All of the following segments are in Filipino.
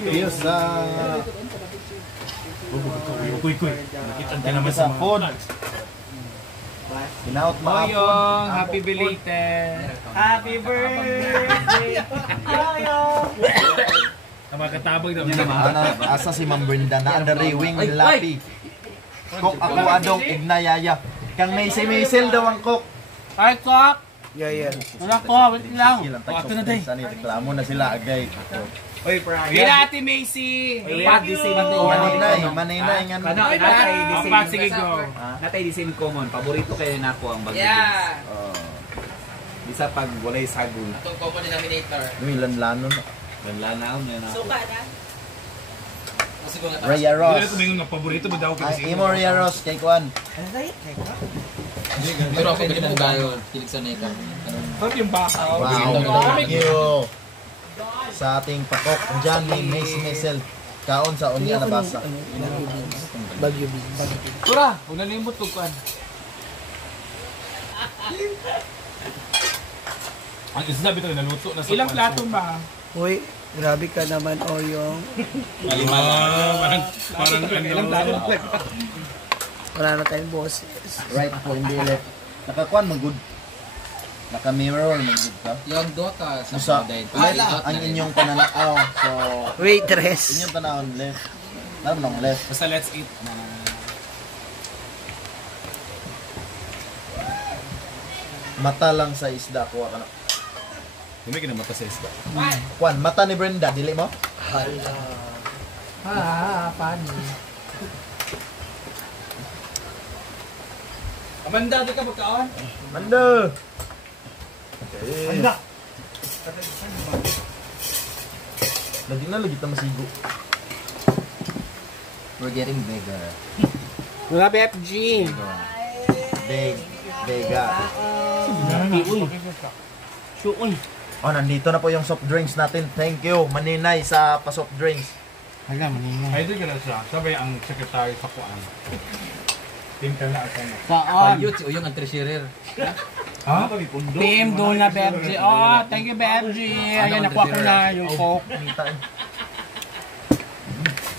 Iyo sa... Kuy. Nakita ka naman sa food. Ginaot maapon. Yoyong, happy belated. Happy birthday! Yoyong! Katabag daw. Asa si Ma'am Brenda na ang riwing lapi. Kok ako adong ignayaya. Kang may si Maisel daw ang kok. Ay, kok! Yeah. Wala ko, wait lang. Ato na day. Reklamo na sila agay. Oy, para. Kila Ate Macy. Manay nga. Sige go. Natay di same common. Paborito kayo na ako ang bagay. Yeah. Bisa pag walay sagol. Itong common denominator. Lanlanon. Lanlanaon na ako. Suka na. Rhea Ross. Dili ko mingon nga paborito mo daw kasi. Imo Rhea Ross kay kuan. Pero ako ganito mong gayon, kilig sa neka. Sarap yung baka. Wow, thank you. Sa ating pakok, dyan ni Mace Maisel. Kaon sa unya na basa. Bagyo. Tura, huwag nalimot ko kuan. Ang isda bitaw naluto na sa ilang plato ba? Uy, grabe ka naman, Oyong. Parang ilang plato. Wala na tayong boses. Right po, hindi left. Nakakuan, mag-good. Naka-mirror, mag-good ka. Yung dota Sa sa Pauday. left, ang inyong pananaw. So, Waitress. inyong pananaw left. Naman left. Basta let's eat. Mata lang sa isda, kuha ka na. Hindi may kinamata sa isda. Kuan, mata ni Brenda, dili mo? Paano? Amanda, di ka magkaon? Manda! Manda! Lagi na, lagi ta masigo. We're getting bigger. Wala BFG. Vega. Uy. Oh, nandito na po yung soft drinks natin. Thank you, Maninay, sa pa-soft drinks. Hala, maningay. Ay, di ka na siya. Sabay ang secretary sa kuan. Team ka na ako na. Saan? Ayun, si Uyong ang treasurer. Ha? Team doon na BFG. Oh, thank you BFG. Ayan, nakuha ko na yung coke.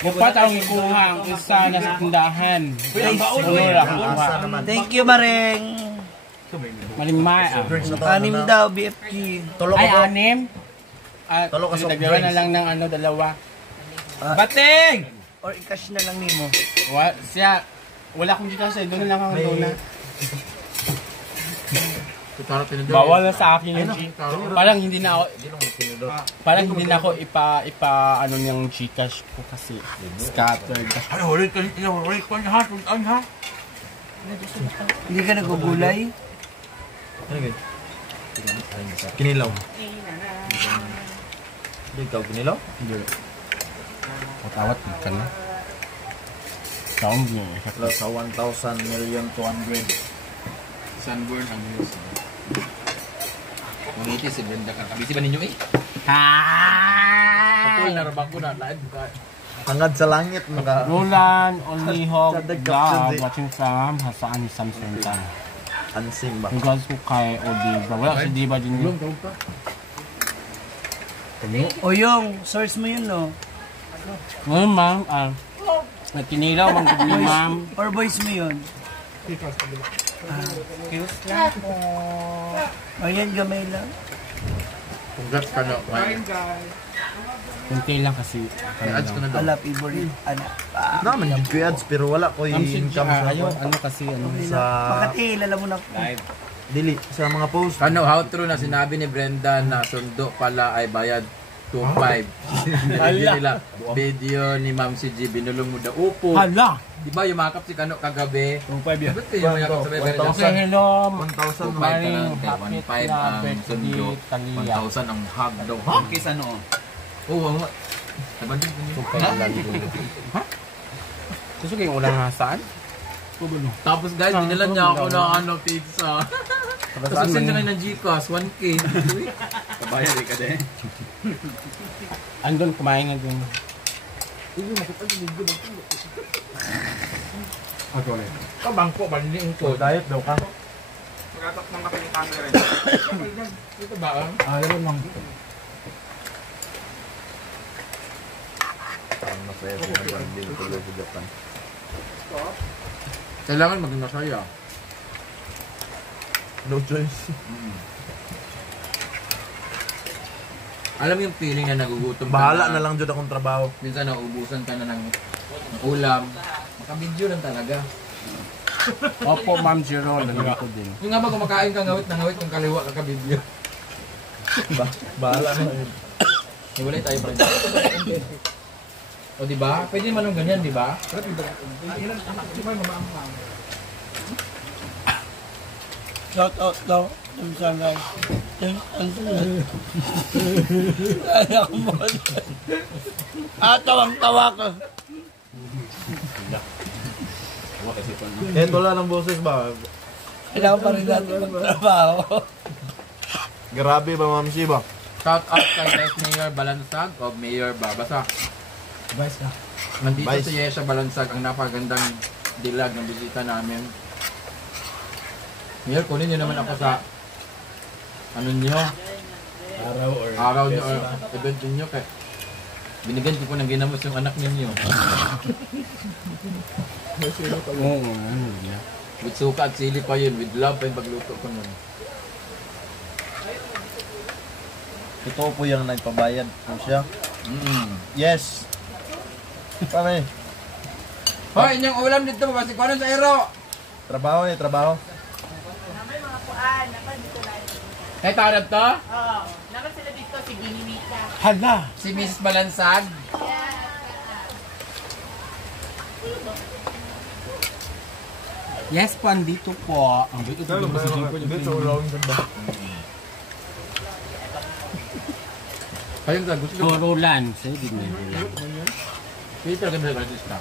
Dapat ang ikuha ang isa na sa tindahan. Asa naman. Thank you, Mareng. Malimay. Drinks na to. Anim daw, BFG. Tulo Ay, ko po. anim? Tulo ka soft Dagdagan na drinks. lang ng ano, dalawa. Bating! Or i-cash na lang nimo. Siya, wala akong dito sa doon na lang ako May- doon na. Bawal na sa akin yung G. Parang hindi na ako, Hindi lang tinidor. parang hindi na ako ano yung Gcash ko kasi scattered. Ay, ulit ka niya ha. Hindi ka nagugulay? Ano yun? Kinilaw. Hindi ikaw kinilaw? Hindi. Matawat ka na. Sound niya. Plus sa 1,000,200,000. Sunburn ang news. Mangiti si Brenda ka. Kabisi ba ninyo eh? Hi! narabak ko na. Live ka. Hangad sa langit mga. Roland Olihog Sadag Vlog captions eh. watching from Hasaan Samsung Tan. Ansing ba? Regards ko kay Odiva. Wala si Diva din yun. O yung, source mo yun no? Ngayon ma'am, natinilaw mang gusto ni ma'am. Or voice mo yun? Kills lang po. Ayan, gamay lang. Congrats ka na. Kunti lang kasi. Ads ko na daw. Ala, favorite. Anak. Naman yung ads pero wala ko yung income sa Ano kasi ano. sa Makati, lala mo na. Live. dili sa mga post. Ano, how true na sinabi ni Brenda na sundo pala ay bayad 2.5. Hindi nila video ni Ma'am si G, binulong mo daw. Upo. Hala! Di ba yumakap si Kano kagabi? 2.5 yan. Ba't kayo yumakap sa baby? Okay, hello. 1,000 2.5 ka lang. 1.5 ang sundo. 1,000 ang hug daw. Ha? Kisa no? Oo, nga. Nabanding ko niyo. Ha? Gusto kayong ulang hasaan? Tapos guys, binilan niya ako ng ano, pizza. Tapos send niya ng Gcash, 1K. Kabayad ka din. Andun, kumain nga dun. Kabangko, banding ko. Diet daw ka. Magatak ng kape ng camera rin. Ito ba? Ayaw lang. Kaya pinagwan din tuloy sa Japan. Kailangan maging masaya. No choice. Alam mo yung feeling na nagugutom ka Bahala na lang dyan akong trabaho. Minsan nauubusan ka na ng ulam. Makabidyo lang talaga. Opo, Ma'am Jero, nandito ko din. Yung nga ba kumakain ka ngawit na ngawit kung kaliwa kakabidyo. Bahala na yun. Hiwalay tayo pa rin. O diba? Pwede naman yung ganyan, diba? Shout out daw. Kaya ko mo. Tawang-tawa ko. Wala ng boses ba? Kailangan pa rin natin magtrabaho. Grabe ba, Ma'am Si ba? Shout out kay Vice Mayor Balansag o Mayor Babasa. Vice ka. Nandito Vice. si Yesha Balansag, ang napagandang dilag ng bisita namin. Mayor, kunin niyo naman ako sa ano niyo? Araw niyo or event niyo kay binigyan ko po ng ginamos yung anak ninyo. Oo, With suka at sili pa yun, with love pa yung pagluto ko nun. Ito po yung nagpabayad po siya. Yes. Pare, Hoy, inyong ulam dito, babasik ko sa ero! trabaho eh, trabaho. Hey, tarad to? Oo. Naman sila dito, si Ginimika. Hala! Si Mrs. Balansag. Yes po, andito po. Ang dito po. Kayong ka, gusto ko. Turulan. Sa'yo din na yun. Hindi talaga may artista.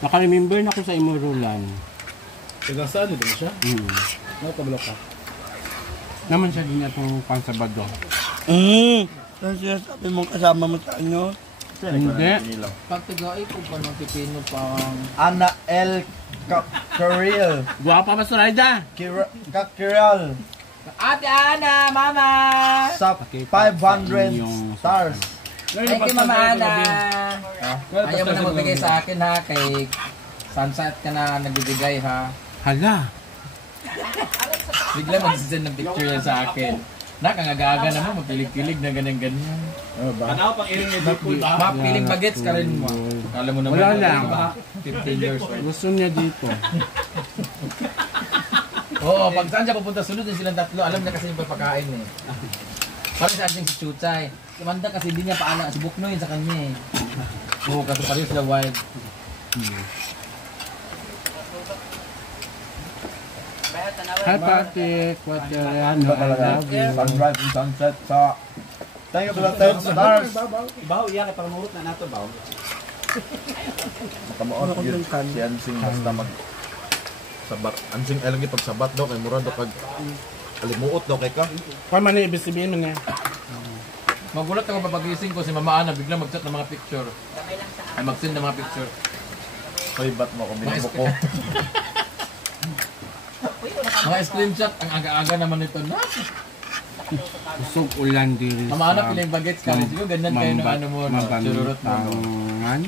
Naka-remember na ako sa Imurulan. Taga saan din siya? Nakabalo ka. Naman siya din itong pansabado. Ano sinasabi mong kasama mo sa ano? Hindi. Pag tagay ko pa ng pipino pang... Ana L. Kakiril. Guwapa pa Sorayda. Kakiril. Ate Ana, Mama! Sa 500 stars. Thank you, Mama Ana! Ayaw mo na magbigay sa akin ha, kay Sunset ka na nagbibigay ha. Hala. Bigla mag-send ng picture yan sa akin. Nakangagaga naman, magkilig-kilig na ganyan-ganyan. Ano pang iring ni Deadpool ba? Mapiling bagets ka rin mo. Kala mo naman, Wala lang. 15 years old. Gusto niya dito. Oo, pag saan siya pupunta, sunod din silang tatlo. Alam niya kasi yung pagpakain eh. Parang sa ating si Chuchay. Kumanda kasi hindi niya paala. Si Buknoy sa kanya eh. Oo, kasi pareho sila wild. Hi, Patrick. What the ano? I love you. Sunrise and sunset sa... Thank you for the 10 stars. Baho, iya kay pangurot na nato baho. Makamuot yun. Si Ansing basta mag... Sabat. Ansing ay lagi pag sabat daw. Kay mura daw kag... Alimuot daw kay ka. Kung man ibig sabihin mo na. Magulat ako papagising ko si Mama Ana, bigla mag-chat ng mga picture. Ay mag-send ng mga picture. Hoy, ba't mo ako binubuko? Mga screenshot, ang aga-aga naman ito na. Usog ulan diri. Mama Ana, piling bagets ka rin. Siguro ganyan kayo ng ano mo, no? Chururot mo. No? Mabantangan.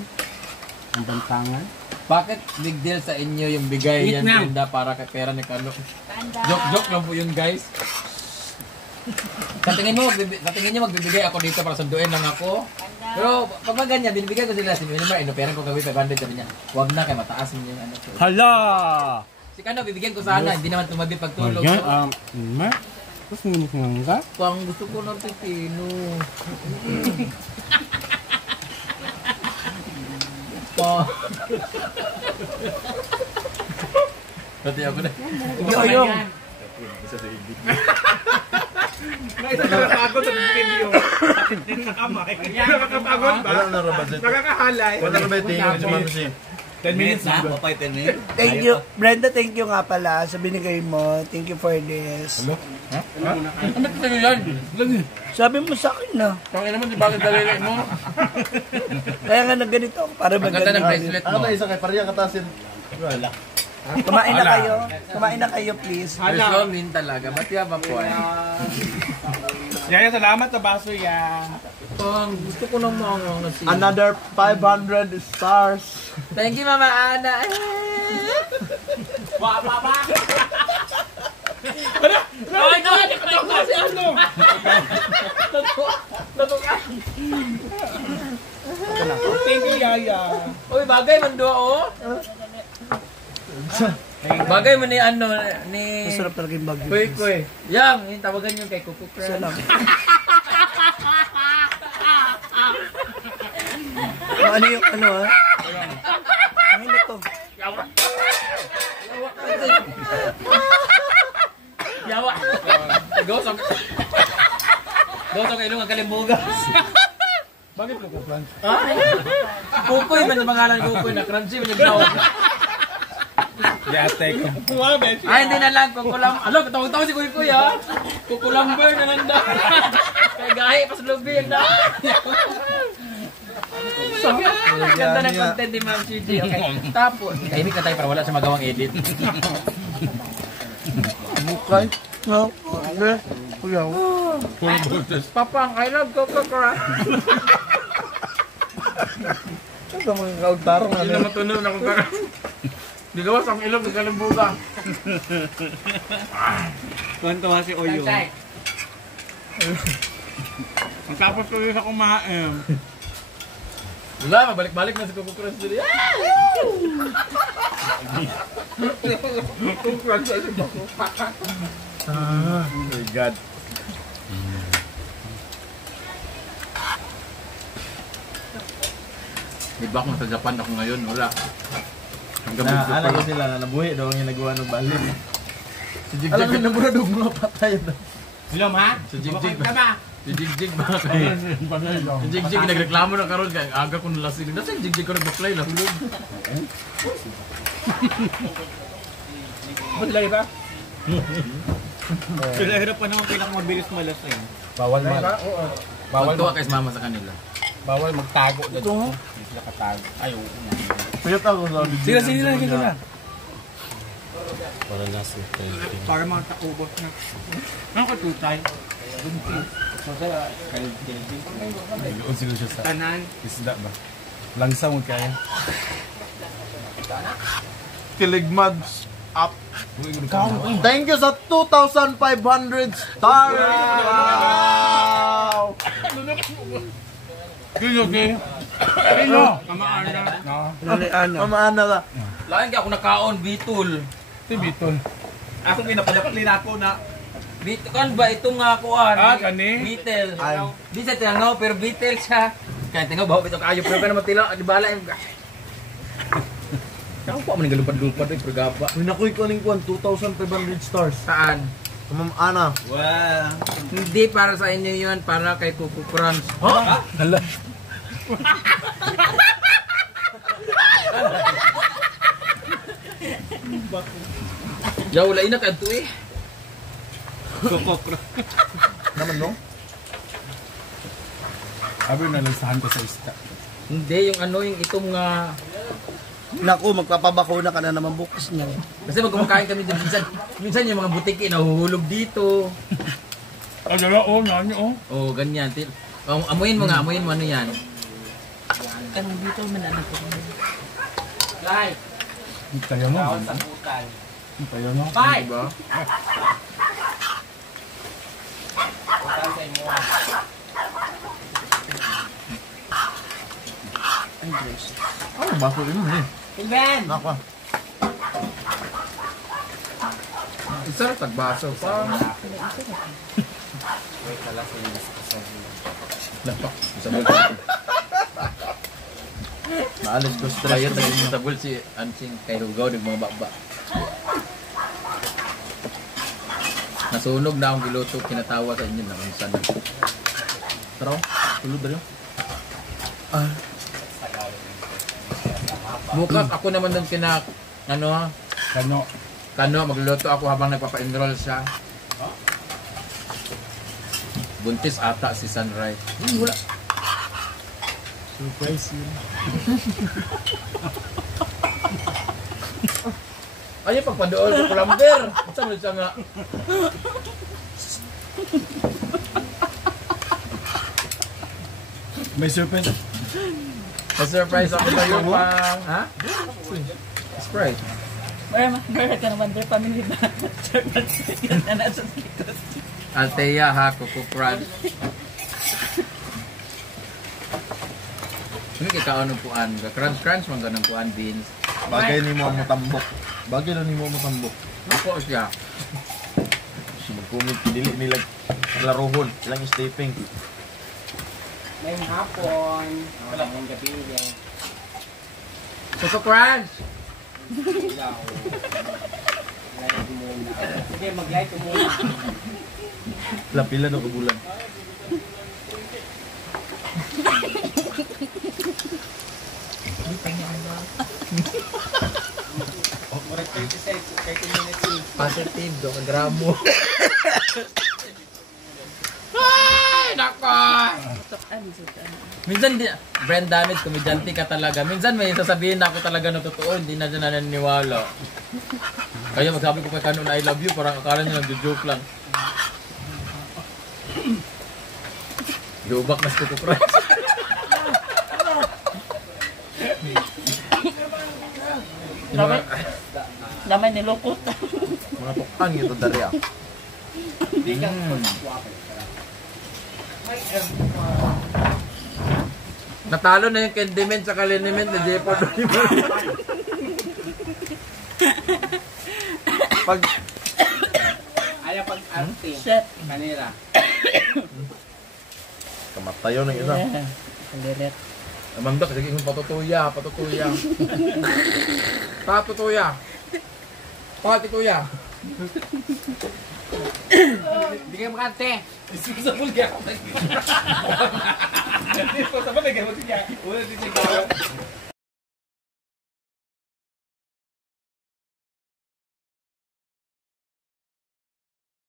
Mabantangan. Bakit big deal sa inyo yung bigay Eat yan, now. Brenda, para kay pera ni Carlo? Joke lang po yun, guys. Sa tingin nyo magbibigay ako dito para sunduin lang ako. Pero pag ganyan, binibigay ko sila si Minimar, inoperan ko gawin 500, sabi niya, huwag na kay mataas mo yung ano ko. Hala! Si Kano, bibigyan ko sana, hindi naman tumabi pagtulog. Ayan, ma? Gusto mo nga? Pang gusto ko ng pipino. Pa. Pati ako na. Yung. Nakakapagod sa video. Sakit din sa kamay. Nakakapagod ba? Wala na rabas ito. Nakakahalay. Wala na ba ito yung si Ma'am Si? 10 minutes na? Papay 10 minutes? Thank you. Brenda, thank you nga pala sa binigay mo. Thank you for this. Ano ito yan? Sabi mo sa akin na. Pangin naman, di bakit dalili mo? Kaya nga na ganito. Para Ang ganda ng maganda. bracelet Ano mo. ba isa kay Pariya katasin? Wala. Kumain na kayo. Kumain na kayo, please. Gusto min talaga. Ba't yan ba po? Yaya, salamat sa baso ya. Gusto ko nang mga nasi. Another 500 stars. Thank you, Mama Ana. Thank you, Yaya. Uy, bagay man doon, oh. Bagay man ni ano, ni... Masarap talaga yung bagyo. Kuy. Yang, yung tawagan yung kay Kuku Kran. Salam. Ano yung ano ha? Ano na to? Yawa. Gosok. Gosok kayo ng kalimbugas. Bakit Kuku Kran? Kukoy man yung pangalan Kukoy na crunchy man yung ginawa. Di ate ko. Ay, hindi na lang. Kukulam. Alo, tawag-tawag si Kukoy ha. Kukulamber na lang daw. Kaya gahi pa sa lobby yung daw. Ganda ng content ni Ma'am CJ. Okay. Tapos, tahimik na tayo para wala siya magawang edit. Bukay. No. Okay. Kuya. Papang, I love Coco Crush. Ito mo yung kaugtarong Hindi na matunog na Coco Crush. Di gawas ang ilog, di kalimbuga. Tuwan-tuwa si Oyo. Ang tapos ko yung sa kumain. Wala, mabalik-balik na si Coco Crush dito. Coco Crush sa isip ako. Oh my God. Di ba kung sa Japan ako ngayon, wala. Ano ko sila na nabuhi daw yung nagawa ng balin. Si Jigjig na muna daw mga patay na. Sila ma? Si Jigjig ba? Si Jigjig ba? Si Jigjig nagreklamo na karon kay aga ko nalasing. Nasa si Jigjig ko nagbaklay na hulog. Ba't lagi ba? Sila hirap pa naman kailangan mabilis malasing. Bawal man. Bawal tuwa kay mama sa kanila. Bawal magtago dito. Hindi sila katago. Ay, oo. Piyot ako sabi. Sila ganito na. Para nasa para mga takubot na. Ano ka tutay? Doon sila siya sa tanan. Isda ba? Langsa mo kaya. Kiligmads up. Thank you sa 2,500 stars. Wow! Kilo, kilo. Kilo. Kamaan na. Mamaan na ka. Lain ka ako nakaon, Bitul. Ito, Bitol. Ako pinapadapat linako na Kan ba itong nga kuan? Kani? Beetle. Di sa tinangaw pero Beetle siya. Kaya tingaw baho bitaw kayo pero kana matila di bala im. Kaya pa man galupad-lupad ay pergaba. Minakoy ko ning kuan 2,500 stars. Saan? Ma'am Ana. wow. Hindi para sa inyo 'yun, para kay Kuku Crunch. Ha? Hala. Ya wala ina kadto eh. Naman no? Abi na lang sa sa isda. Hindi yung ano yung itom nga. Naku, magpapabakuna ka na naman bukas niya. Kasi pag kumakain kami dyan, minsan yung mga butiki nahuhulog dito. Ah, dala oh, nani oh. Oh, ganyan. Amuin mo nga, amuin mo ano yan. Kanang dito man anak ko. Like, Tayo mo. Tayo mo. bye! Diba? Ano ba ko yun eh? Ben! Naka. Isa tagbaso pa. Lapak. Sabol. Naalis ko stress. Bayad na yung sabol si Ansing kay Hugaw ng mga baba. Nasunog na akong giluto, kinatawa sa inyo naman sana. Tara, tulog dali. Bukas ako naman doon kano magluluto ako habang nagpapa-enroll siya. Buntis ata si Sunrise. Wala. Surprise yun. Ayaw pagpadool ko plumber. Saan mo siya nga? May surprise. Na-surprise ako sa'yo pa. Ha? Sprite. Meron ka naman their family ba? Yan na nasa dito. Altea ha, Coco Crunch. Hindi kikaon ng puan. Crunch mga ganang puan beans. Bagay ni mo ang matambok. Bagay na ni mo ang matambok. Ako siya. Magkumit, dili nila laruhon. Ilang stepping. May hapon. May gabi yan. Coco Crunch! Sige, mag-like ko muna. Lapila na kabulan. Positive, do gramo. Ay, nako! Minsan, brand damage, komedyante ka talaga. Minsan may sasabihin na ako talaga na totoo, hindi na dyan naniniwala. Kaya magsabi ko kay Kanon, I love you, parang akala niya nag-joke lang. Lubak na sa Coco Crunch. Lamay nilukot. Mga tukan ito darya. Natalo na yung Candyman sa Kaliniment ni Jepo. Pag Ayaw pag-arte. Shit. Kanira. kamatayo ng isa. Kaliret. Amanda, kasi kung patutuya. Patutuya. Hindi kayo makante. Sa bulga. Hindi ko sa bulga mo siya. Wala din siya.